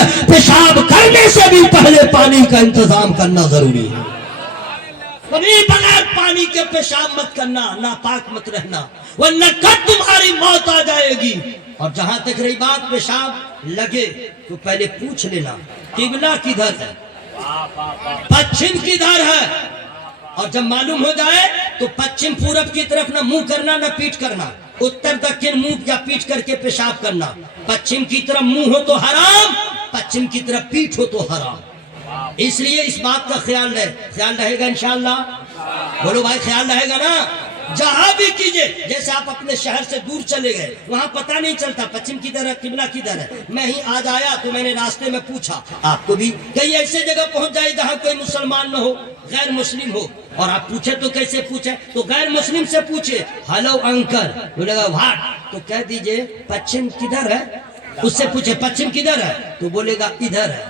ہے پیشاب کرنے سے بھی پہلے پانی کا انتظام کرنا ضروری ہے. کبھی بغیر پانی کے پیشاب مت کرنا, ناپاک مت رہنا, ورنہ کب تمہاری موت آ جائے گی. اور جہاں تک رہی بات پیشاب لگے تو پہلے پوچھ لینا قبلہ کدھر ہے, پچھم کدھر ہے. اور جب معلوم ہو جائے تو پچھم پورب کی طرف نہ منہ کرنا نہ پیٹ کرنا, اتر دکن منہ یا پیٹ کر کے پیشاب کرنا. پچھم کی طرف منہ ہو تو حرام, پچھم کی طرف پیٹ ہو تو حرام. اس لیے اس بات کا خیال رہے گا انشاءاللہ. بولو بھائی خیال رہے گا نا. جہاں بھی کیجئے, جیسے آپ اپنے شہر سے دور چلے گئے, وہاں پتہ نہیں چلتا پچھم کدھر ہے قبلہ کدھر ہے. میں ہی آج آیا تو میں نے راستے میں پوچھا. آپ کو بھی کئی ایسے جگہ پہنچ جائے جہاں کوئی مسلمان نہ ہو, غیر مسلم ہو, اور آپ پوچھے تو کیسے پوچھے, تو غیر مسلم سے پوچھے ہلو انکل, بولے گا واٹ, تو کہہ دیجئے پچھم کدھر ہے. اس سے پوچھے پچھم کدھر ہے, تو بولے گا ادھر ہے.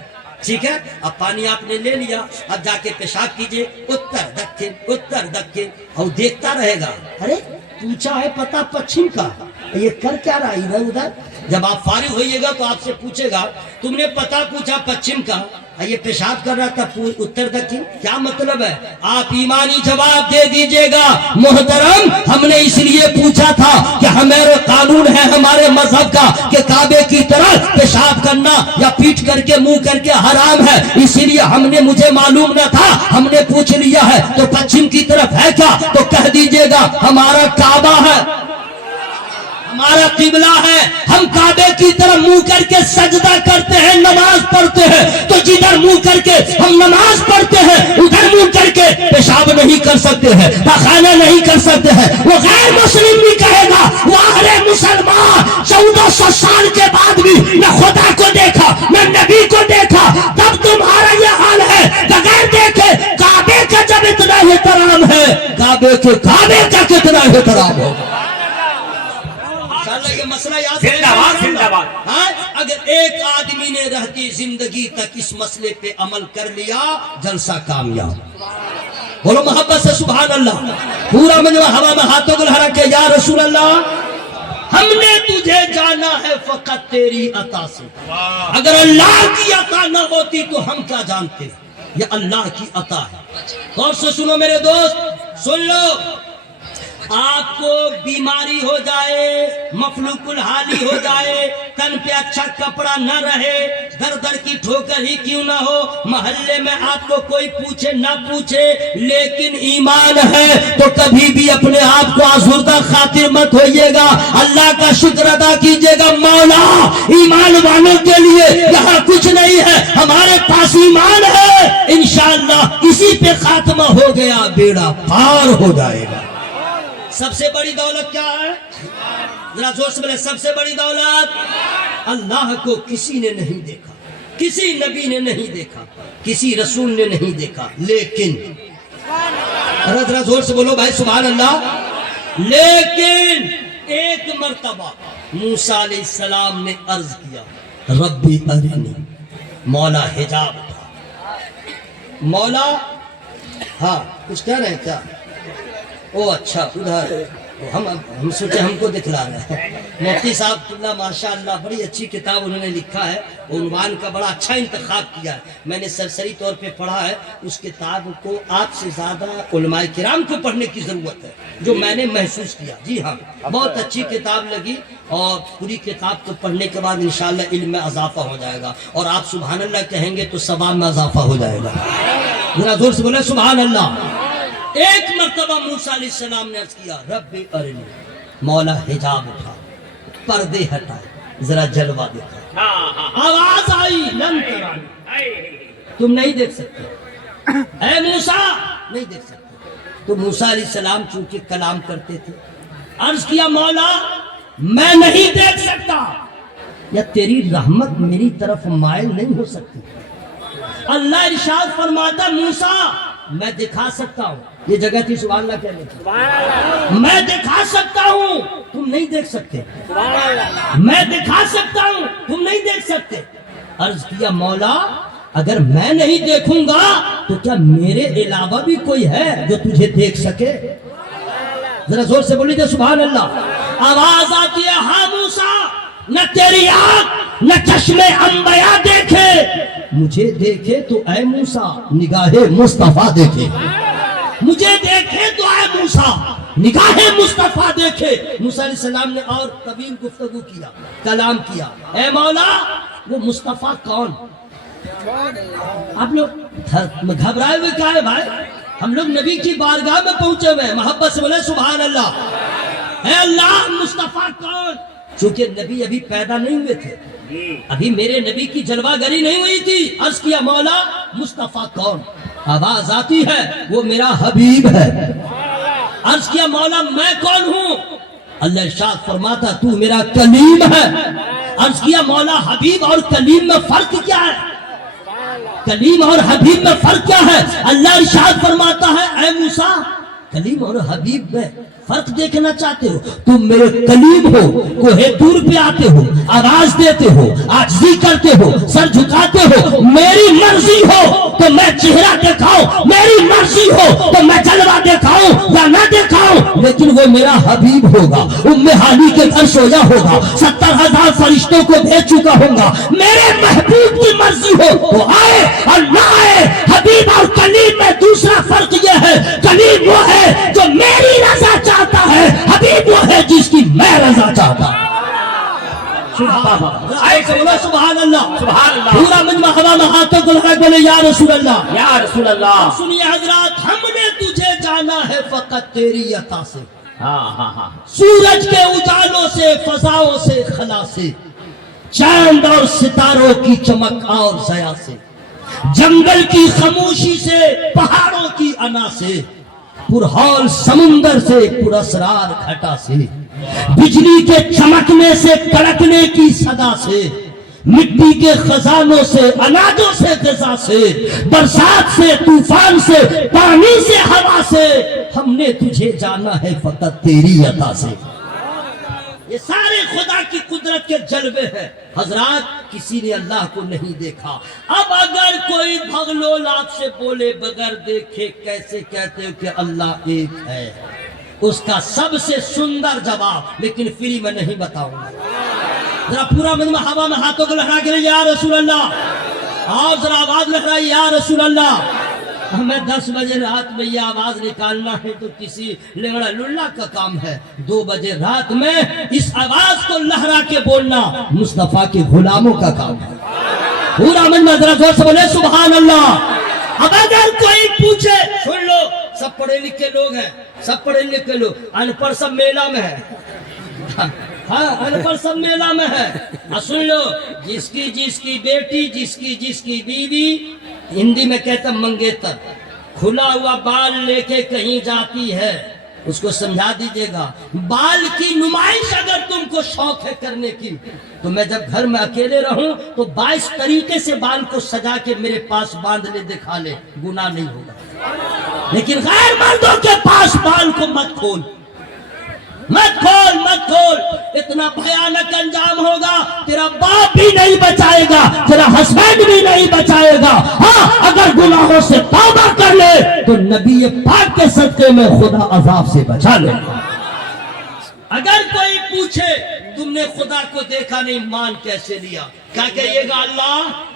ٹھیک ہے, اب پانی آپ نے لے لیا, اب جا کے پیشاب کیجئے اتر دکن, اور دیکھتا رہے گا ارے پوچھا ہے پتا پچھم کا, یہ کر کیا رہا ادھر ادھر. جب آپ فارغ ہوئیے گا تو آپ سے پوچھے گا تم نے پتا پوچھا پچھم کا, یہ پیشاب کر رہا تھا اتر دکن, کیا مطلب ہے. آپ ایمانی جواب دے دیجئے گا محترم ہم نے اس لیے پوچھا تھا کہ ہمارے قانون ہے ہمارے مذہب کا کہ کعبے کی طرف پیشاب کرنا یا پیٹ کر کے منہ کر کے حرام ہے, اسی لیے مجھے معلوم نہ تھا, ہم نے پوچھ لیا ہے. تو پچھم کی طرف ہے کیا, تو کہہ دیجئے گا ہمارا کعبہ ہے, ہمارا قبلہ ہے, ہم کعبے کی طرف منہ کر کے سجدہ کرتے ہیں, نماز پڑھتے ہیں. تو جدھر منہ کر کے ہم نماز پڑھتے ہیں ادھر منہ کر کے پیشاب نہیں کر سکتے ہیں, پخانہ نہیں کر سکتے ہیں. وہ غیر مسلم بھی کہے گا وہ اہل مسلمان 1400 سال کے بعد بھی نہ خدا کو دیکھا نہ نبی کو دیکھا, تب تمہارا یہ حال ہے. بغیر دیکھے کعبے کا جب اتنا احترام ہے, کعبے کا کتنا احترام ہوگا. یہ مسئلہ یاد ہے. اگر ایک آدمی نے رہتی زندگی تک اس مسئلے پہ عمل کر لیا جلسہ کامیاب. بولو محبت سے سبحان اللہ. پورا مجمع ہوا میں ہاتھوں کو لہرا کے یا رسول اللہ ہم نے تجھے جانا ہے فقط تیری عطا سے, اگر اللہ کی عطا نہ ہوتی تو ہم کیا جانتے. یہ اللہ کی عطا ہے. غور سے سنو میرے دوست, سن لو. آپ کو بیماری ہو جائے, مفلوق الحالی ہو جائے, تن پہ اچھا کپڑا نہ رہے, در کی ٹھوکر ہی کیوں نہ ہو, محلے میں آپ کو کوئی پوچھے نہ پوچھے, لیکن ایمان ہے تو کبھی بھی اپنے آپ کو آزردہ خاطر مت ہوئیے گا. اللہ کا شکر ادا کیجئے گا, مولا ایمان والوں کے لیے یہاں کچھ نہیں ہے, ہمارے پاس ایمان ہے, انشاءاللہ اسی پہ خاتمہ ہو گیا, بیڑا پار ہو جائے گا. سب سے بڑی دولت کیا ہے, ذرا زور سے بولے, سب سے بڑی دولت اللہ کو کسی نے نہیں دیکھا, کسی نبی نے نہیں دیکھا, کسی رسول نے نہیں دیکھا, لیکن ذرا زور سے بولو بھائی سبحان اللہ. لیکن ایک مرتبہ موسیٰ علیہ السلام نے عرض کیا ربی ارنی, مولا حجاب تھا. مولا ہاں کچھ کہہ رہے ہیں کیا, او اچھا ادھر, ہم سوچے ہم کو دکھلا رہے ہیں. مفتی صاحب اللہ ماشاءاللہ بڑی اچھی کتاب انہوں نے لکھا ہے, عنوان کا بڑا اچھا انتخاب کیا ہے. میں نے سرسری طور پہ پڑھا ہے, اس کتاب کو آپ سے زیادہ علماء کرام کو پڑھنے کی ضرورت ہے, جو میں نے محسوس کیا. جی ہاں بہت اچھی کتاب لگی, اور پوری کتاب کو پڑھنے کے بعد انشاءاللہ علم میں اضافہ ہو جائے گا, اور آپ سبحان اللہ کہیں گے تو ثواب میں اضافہ ہو جائے گا. ذرا زور سے بولے سبحان اللہ. ایک مرتبہ موسیٰ علیہ السلام نے عرض کیا رب ارنی, مولا حجاب اٹھا, پردے ہٹائے, ذرا جلوہ دکھا. آواز آئی لن ترانی, تم نہیں دیکھ سکتے, اے موسیٰ نہیں دیکھ سکتے. تو موسیٰ علیہ السلام چونکہ کلام کرتے تھے, عرض کیا مولا میں نہیں دیکھ سکتا, یا تیری رحمت میری طرف مائل نہیں ہو سکتی. اللہ ارشاد فرماتا موسیٰ میں دکھا سکتا ہوں, یہ جگہ تھی سبحان اللہ کہنے کی, میں دکھا سکتا ہوں تم نہیں دیکھ سکتے, میں دکھا سکتا ہوں تم نہیں دیکھ سکتے. عرض کیا مولا اگر میں نہیں دیکھوں گا تو کیا میرے علاوہ بھی کوئی ہے جو تجھے دیکھ سکے. ذرا زور سے بولیے سبحان اللہ. آواز آتی ہے ہاں موسیٰ, نہ تیری آنکھ نہ چشم انبیاء دیکھے، مجھے دیکھے تو اے موسیٰ نگاہ مصطفیٰ دیکھے، مجھے دیکھے تو اے موسیٰ نگاہ مصطفیٰ دیکھے۔ موسیٰ علیہ السلام نے اور طویل گفتگو کیا، کلام کیا، اے مولا وہ مصطفیٰ کون؟ آپ لوگ گھبرائے ہوئے کیا ہے بھائی؟ ہم لوگ نبی کی بارگاہ میں پہنچے ہوئے ہیں، محبت سے بولے سبحان اللہ۔ اے اللہ مصطفیٰ کون؟ چونکہ نبی ابھی پیدا نہیں ہوئے تھے، ابھی میرے نبی کی جلوہ گری نہیں ہوئی تھی۔ عرض کیا مولا مصطفیٰ کون؟ آواز آتی ہے وہ میرا حبیب ہے۔ عرض کیا مولا میں کون ہوں؟ اللہ ارشاد فرماتا تو میرا کلیم ہے۔ عرض کیا مولا حبیب اور کلیم میں فرق کیا ہے؟ کلیم اور حبیب میں فرق کیا ہے؟ اللہ ارشاد فرماتا ہے اے موسیٰ کلیم اور حبیب میں فرق دیکھنا چاہتے ہو؟ تم میرے کلیم ہو، کوہ طور پہ آتے ہو، آواز دیتے ہو، عاجزی کرتے ہو، سر جھکاتے ہو۔ میری مرضی ہو تو میں چہرہ دکھاؤں، میری مرضی ہو تو میں جلوہ دکھاؤں یا نہ دکھاؤں، لیکن وہ میرا حبیب ہوگا، ام ہانی کے گھر سویا ہوگا، 70,000 فرشتوں کو بھیج چکا ہوگا۔ میرے محبوب کی مرضی ہو تو آئے اور نہ آئے۔ حبیب اور کلیم میں دوسرا فرق یہ ہے، کلیم وہ ہے جو میری رضا چاہتا ہے، حبیب وہ ہے جس کی میں رضا چاہتا ہوں۔ سبحان اللہ، سبحان اللہ۔ پورا مجمع ہوا میں ہاتھوں کو لگا بولے یا رسول اللہ، یا رسول اللہ۔ سنیے حضرات، ہم نے تجھے جانا ہے فقط تیری عطا سے، سورج کے اجالوں سے، فضاؤں سے، خلا سے، چاند اور ستاروں کی چمک اور ضیا سے، جنگل کی خاموشی سے، پہاڑوں کی انا سے، پرہول سمندر سے، پراسرار گھٹا سے، بجلی کے چمکنے سے، کڑکنے کی صدا سے، مٹی کے خزانوں سے، اناجوں سے، غذا سے، برسات سے، طوفان سے، پانی سے، ہوا سے، ہم نے تجھے جانا ہے فقط تیری عطا سے۔ یہ سارے خدا کی قدرت کے جلوے ہیں حضرات، کسی نے اللہ کو نہیں دیکھا۔ اب اگر کوئی بھگلول آپ سے بولے بغیر دیکھے کیسے کہتے ہو کہ اللہ ایک ہے، اس کا سب سے سندر جواب لیکن فری میں نہیں بتاؤں گا۔ ذرا پورا مجمع ہوا میں ہاتھوں کو لہرا کے یا رسول اللہ، اور ذرا آواز لہرائی یا رسول اللہ۔ ہمیں 10 بجے رات میں یہ آواز نکالنا ہے تو کسی لنگڑا للہ کا کام ہے، 2 بجے رات میں اس آواز کو لہرا کے بولنا مصطفیٰ کے غلاموں کا کام ہے۔ پورا مجمع ذرا زور سے بولے سبحان اللہ۔ اب اگر کوئی پوچھے، سن لو سب پڑھے لکھے لوگ ہیں، سب پڑھے لکھے لوگ، ان پڑھ سب میلہ میں ہے، ہاں ان پڑھ سب میلہ میں ہے۔ سن لو جس کی بیٹی، جس کی بیوی، ہندی میں کہتا منگیتر، کھلا ہوا بال لے کے کہیں جاتی ہے، اس کو سمجھا دیجئے گا بال کی نمائش اگر تم کو شوق ہے کرنے کی تو میں جب گھر میں اکیلے رہوں تو 22 طریقے سے بال کو سجا کے میرے پاس باندھ لے، دکھا لے، گناہ نہیں ہوگا۔ لیکن غیر مردوں کے پاس بال کو مت کھول، مت کھول، اتنا بھیانک انجام ہوگا، تیرا باپ بھی نہیں بچائے گا، تیرا ہسبینڈ بھی نہیں بچائے گا۔ ہاں اگر گناہوں سے توبہ کر لے تو نبی پاک کے صدقے میں خدا عذاب سے بچا لے گا۔ اگر کوئی پوچھے تم نے خدا کو دیکھا نہیں، مان کیسے لیا، کیا کہیے گا اللہ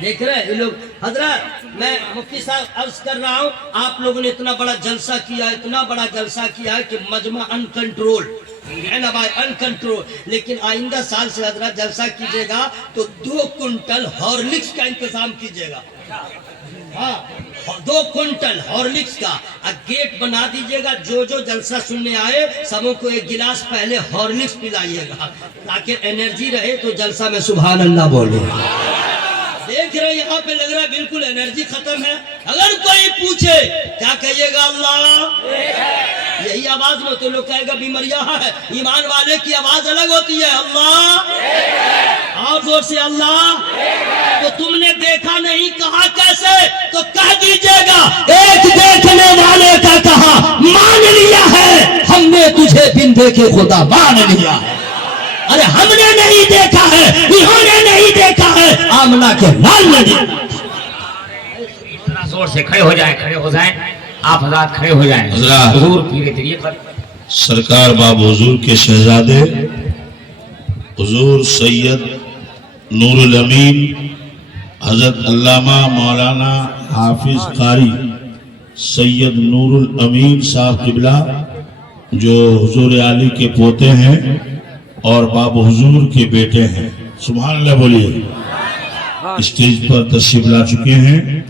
دیکھ رہے ہیں لوگ۔ حضرت میں مفتی صاحب عرض کر رہا ہوں، آپ لوگوں نے اتنا بڑا جلسہ کیا ہے، اتنا بڑا جلسہ کیا ہے کہ مجمع ان کنٹرول ہے نا بھائی، ان کنٹرول، لیکن آئندہ سال سے حضرت جلسہ کیجئے گا تو 2 کنٹل ہارلکس کا انتظام کیجئے گا، ہاں 2 کنٹل ہارلکس کا گیٹ بنا دیجئے گا، جو جلسہ سننے آئے سبوں کو 1 گلاس پہلے ہارلکس پلائیے گا تاکہ انرجی رہے تو جلسہ میں سبحان اللہ بولے۔ دیکھ رہے یہاں پہ لگ رہا ہے بالکل انرجی ختم ہے۔ اگر کوئی پوچھے کیا کہیے گا اللہ، یہی آواز میں تو لوگ کہے گا بیماریاں ہے، ایمان والے کی آواز الگ ہوتی ہے، اللہ، اور زور سے اللہ۔ تو تم نے دیکھا نہیں، کہا کیسے؟ تو کہہ دیجئے گا ایک دیکھنے والے کا کہا مان لیا ہے، ہم نے تجھے بن دیکھے خدا مان لیا ہے۔ ارے ہم نے نہیں دیکھا ہے، انہوں نے نہیں دیکھا ہے، آمنہ کے لال نے دیکھا۔ زور سے کھڑے ہو جائیں، آپ حضرات کھڑے ہو جائیں۔ حضور پیرے طریقت سرکار باب حضور کے شہزادے حضور سید نور الامین حضرت علامہ مولانا حافظ قاری سید نور الامین صاحب قبلہ جو حضور علی کے پوتے ہیں اور باب حضور کے بیٹے ہیں، سبحان اللہ بولیے، اسٹیج پر تشریف لا چکے ہیں۔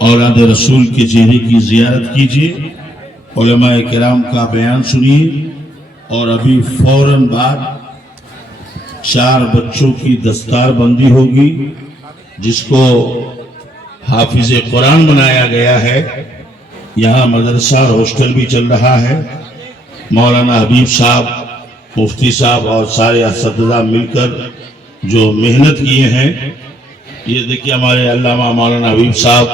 اولاد رسول کے چہرے کی زیارت کیجیے، علماء کرام کا بیان سنیے، اور ابھی فوراً بعد 4 بچوں کی دستار بندی ہوگی جس کو حافظ قرآن بنایا گیا ہے۔ یہاں مدرسہ اور ہاسٹل بھی چل رہا ہے۔ مولانا حبیب صاحب، مفتی صاحب اور سارے اساتذہ مل کر جو محنت کیے ہیں، یہ دیکھیے ہمارے علامہ مولانا حبیب صاحب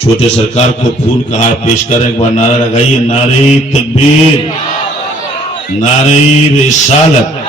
چھوٹے سرکار کو پھول کا ہار پیش کریں، ایک بار نعرہ لگائیے، نعرہ تکبیر، نعرہ رسالت۔